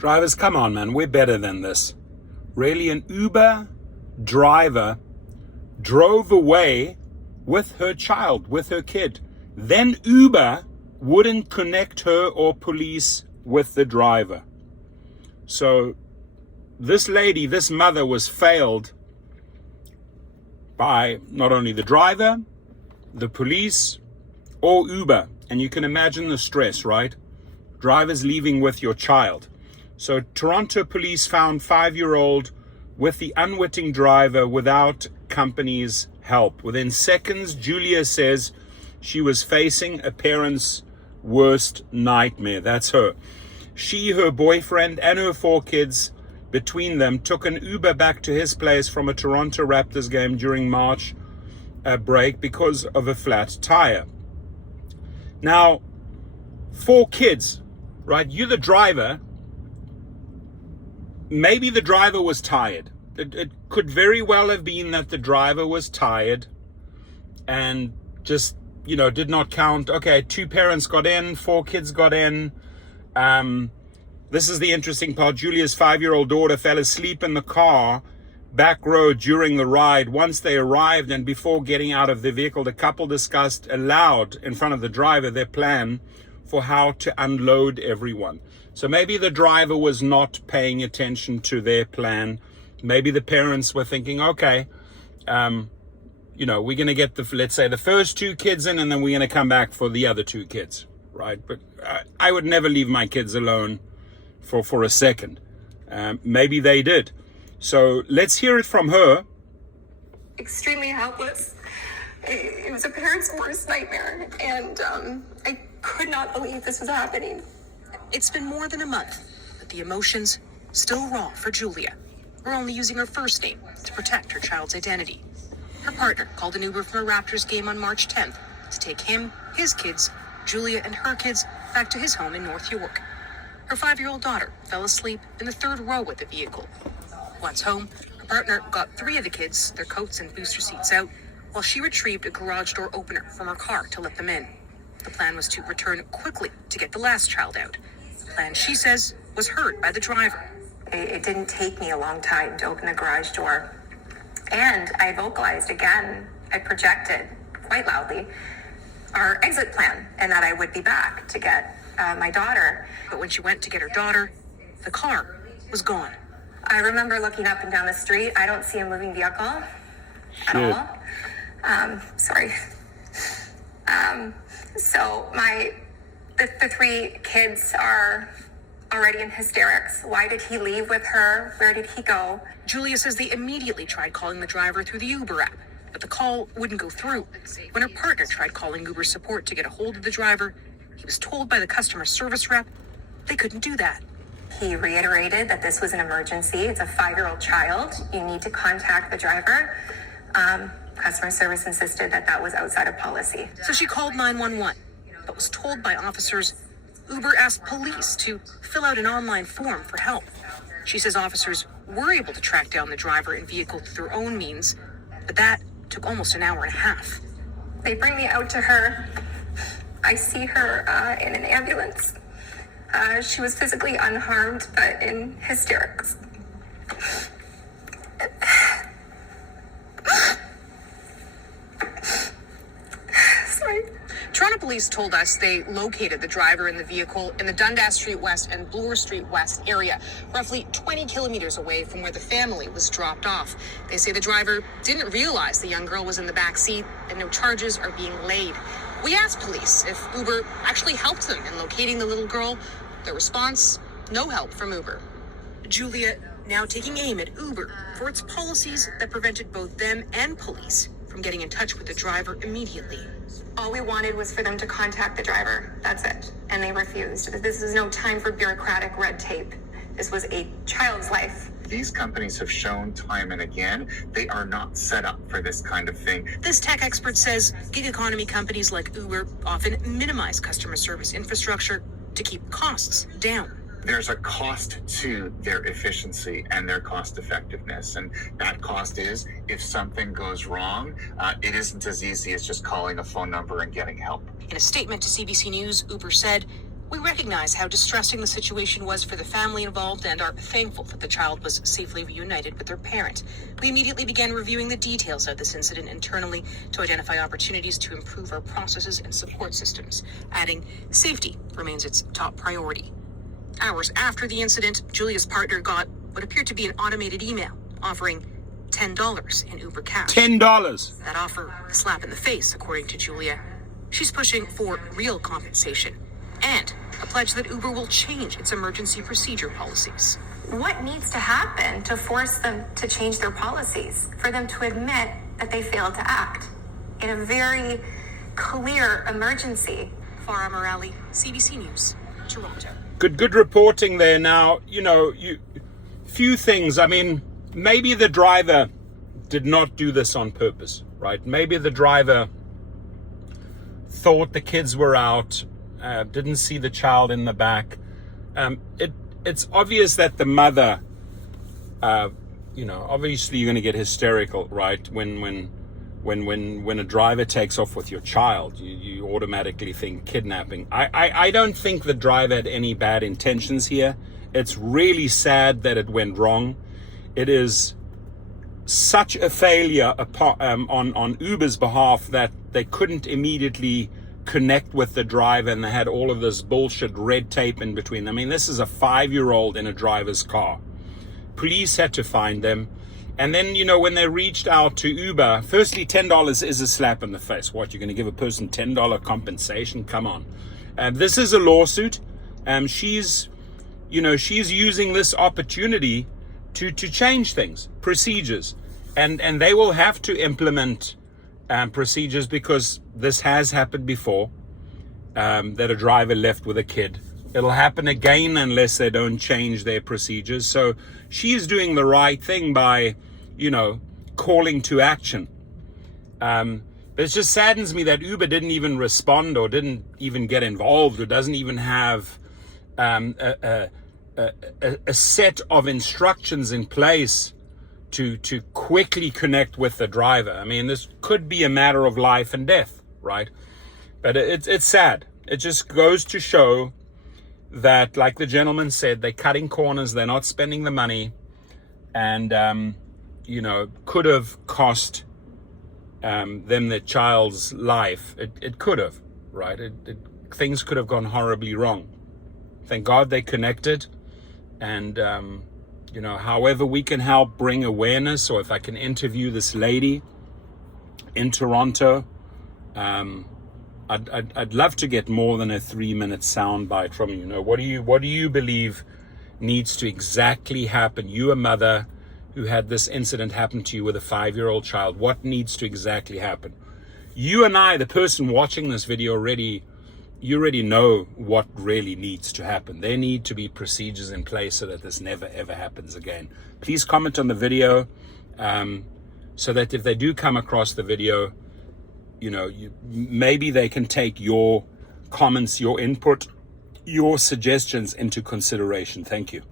Drivers, come on, man. We're better than this. Really, an Uber driver drove away with her child, with her kid. Then Uber wouldn't connect her or police with the driver. So this lady, this mother, was failed by not only the driver, the police, or Uber. And you can imagine the stress, right? Drivers leaving with your child. So Toronto police found 5-year-old with the unwitting driver without company's help. Within seconds, Julia says she was facing a parent's worst nightmare. That's her. She, her boyfriend, and her 4 kids between them took an Uber back to his place from a Toronto Raptors game during March break because of a flat tire. Now, 4 kids, right? You're the driver. Maybe the driver was tired. It could very well have been that the driver was tired and just, did not count. Okay, 2 parents got in, 4 kids got in. This is the interesting part. Julia's 5-year-old daughter fell asleep in the car back row during the ride. Once they arrived and before getting out of the vehicle, the couple discussed aloud in front of the driver their plan for how to unload everyone. So maybe the driver was not paying attention to their plan. Maybe the parents were thinking, okay, we're going to get let's say the first 2 kids in, and then we're going to come back for the other 2 kids, right? But I would never leave my kids alone for a second. Maybe they did. So let's hear it from her. Extremely helpless. It was a parent's worst nightmare, and I could not believe this was happening. It's been more than a month, but the emotions still raw for Julia. We're only using her first name to protect her child's identity. Her partner called an Uber from a Raptors game on March 10th to take him, his kids, Julia and her kids back to his home in North York. Her 5-year-old daughter fell asleep in the 3rd row with the vehicle. Once home, her partner got 3 of the kids, their coats and booster seats out, while she retrieved a garage door opener from her car to let them in. The plan was to return quickly to get the last child out. The plan, she says, was heard by the driver. It didn't take me a long time to open the garage door. And I vocalized again, I projected quite loudly our exit plan and that I would be back to get my daughter. But when she went to get her daughter, the car was gone. I remember looking up and down the street. I don't see a moving vehicle at all. Sorry. So the 3 kids are already in hysterics. Why did he leave with her? Where did he go? Julia says they immediately tried calling the driver through the Uber app, but the call wouldn't go through. When her partner tried calling Uber support to get a hold of the driver, he was told by the customer service rep they couldn't do that. He reiterated that this was an emergency. It's a 5-year-old child. You need to contact the driver. Customer service insisted that was outside of policy. So she called 911, but was told by officers Uber asked police to fill out an online form for help. She says officers were able to track down the driver and vehicle through their own means, but that took almost an hour and a half. They bring me out to her. I see her in an ambulance. She was physically unharmed, but in hysterics. Sorry. Toronto police told us they located the driver in the vehicle in the Dundas Street West and Bloor Street West area, roughly 20 kilometers away from where the family was dropped off. They say the driver didn't realize the young girl was in the back seat and no charges are being laid. We asked police if Uber actually helped them in locating the little girl. Their response, no help from Uber. Julia now taking aim at Uber for its policies that prevented both them and police from getting in touch with the driver immediately. All we wanted was for them to contact the driver. That's it. And they refused. This is no time for bureaucratic red tape. This was a child's life. These companies have shown time and again, they are not set up for this kind of thing. This tech expert says gig economy companies like Uber often minimize customer service infrastructure to keep costs down. There's a cost to their efficiency and their cost effectiveness. And that cost is, if something goes wrong, it isn't as easy as just calling a phone number and getting help. In a statement to CBC News, Uber said, We recognize how distressing the situation was for the family involved and are thankful that the child was safely reunited with their parent. We immediately began reviewing the details of this incident internally to identify opportunities to improve our processes and support systems, adding safety remains its top priority. Hours after the incident, Julia's partner got what appeared to be an automated email offering $10 in Uber cash. $10. That offer a slap in the face, according to Julia. She's pushing for real compensation and a pledge that Uber will change its emergency procedure policies. What needs to happen to force them to change their policies, for them to admit that they failed to act in a very clear emergency? Farah Morali, CBC News, Toronto. Good reporting there. Now, few things. I mean, maybe the driver did not do this on purpose, right? Maybe the driver thought the kids were out, didn't see the child in the back. It's obvious that the mother, obviously you're going to get hysterical, right? When a driver takes off with your child, you automatically think kidnapping. I don't think the driver had any bad intentions here. It's really sad that it went wrong. It is such a failure on Uber's behalf that they couldn't immediately connect with the driver, and they had all of this bullshit red tape in between. I mean, this is a 5-year-old in a driver's car. Police had to find them. And then, when they reached out to Uber, firstly, $10 is a slap in the face. What, you're going to give a person $10 compensation? Come on. This is a lawsuit. She's using this opportunity to change things, procedures. And they will have to implement procedures, because this has happened before, that a driver left with a kid. It'll happen again unless they don't change their procedures. So she is doing the right thing by, calling to action. But it just saddens me that Uber didn't even respond, or didn't even get involved, or doesn't even have a set of instructions in place to quickly connect with the driver. I mean, this could be a matter of life and death, right? But it's sad. It just goes to show that, like the gentleman said, they're cutting corners, they're not spending the money, and could have cost them their child's life. It could have, right? Things could have gone horribly wrong. Thank God they connected, and however we can help bring awareness, or if I can interview this lady in Toronto, I'd love to get more than a 3-minute soundbite from you. What do you believe needs to exactly happen? You, a mother who had this incident happen to you with a 5-year-old child, what needs to exactly happen? You and I, the person watching this video, you already know what really needs to happen. There need to be procedures in place so that this never ever happens again. Please comment on the video, so that if they do come across the video, maybe they can take your comments, your input, your suggestions into consideration. Thank you.